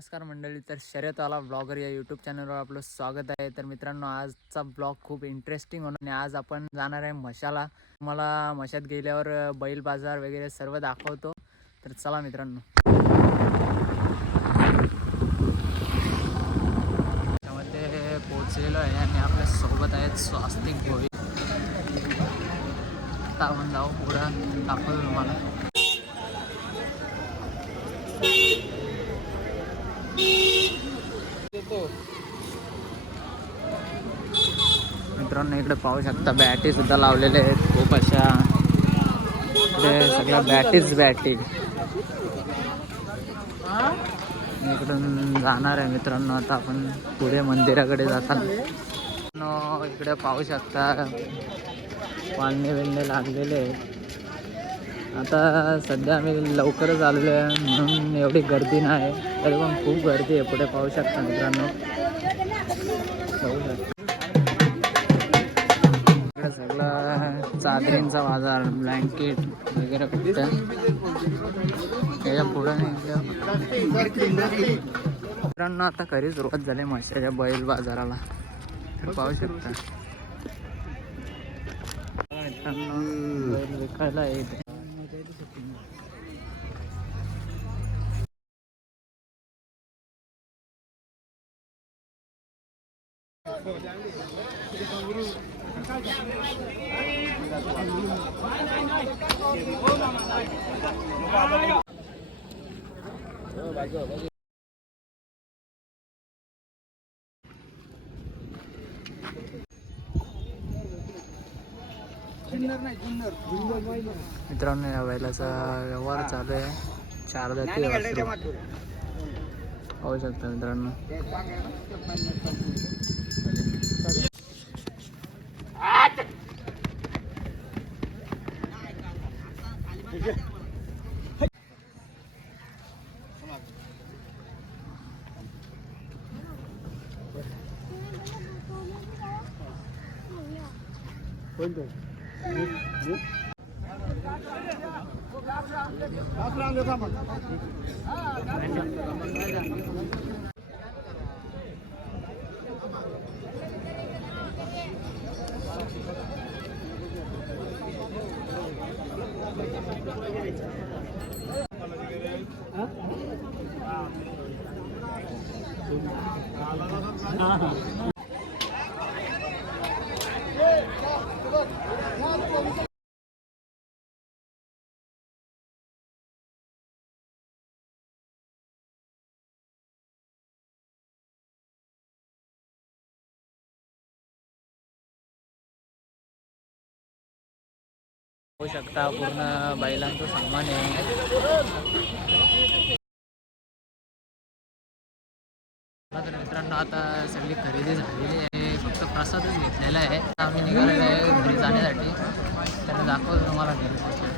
नमस्कार मंडळी तर शर्यतवाला ब्लॉगर या यूट्यूब चॅनलवर आपलं स्वागत आहे. तर मित्रांनो आजचा ब्लॉग खूप इंटरेस्टिंग होणार आणि आज आपण जाणार आहे मशाला. मला मशात गेल्यावर बैल बाजार वगैरे सर्व दाखवतो. तर चला मित्रांनो. त्यामध्ये पोचलेलो आहे आणि आपल्यासोबत आहेत स्वास्तिक भोई. आता आपण जाऊ पुढं दाखवतो तुम्हाला. मित्रांनो इकडे पाहू शकता बॅटी सुद्धा लावलेले आहेत. खूप अशा इकडे सगळ्या बॅटीच बॅटी इकडून जाणार आहे मित्रांनो आता आपण पुढे मंदिराकडे जाताना. मित्रांनो, इकडे पाहू शकता पाळणे बिळणे लागलेले आहेत. आता सध्या आम्ही लवकरच आलेलो आहे म्हणून एवढी गर्दी नाही. तरी पण खूप गर्दी आहे पुढे पाहू शकता मित्रांनो. चादरींचा बाजार ब्लँकेट वगैरे कुठं? त्याच्या पुढं नाही मित्रांनो आता खरी सुरुवात झाली म्हशाच्या बैल बाजाराला. पाहू शकता. मित्रांनो बैल विकायला येते मित्रांनो या बैलाचा व्यवहार चालू आहे चार जाती. पाहू शकता मित्रांनो पाहू शकता पूर्ण बैलांचं सामान आहे. तर मित्रांनो आता सगळी खरेदी झालेली आहे. फक्त प्रसादच घेतलेला आहे. आम्ही निघालेलो आहे घरी जाण्यासाठी. त्यांना दाखवतो तुम्हाला घरी.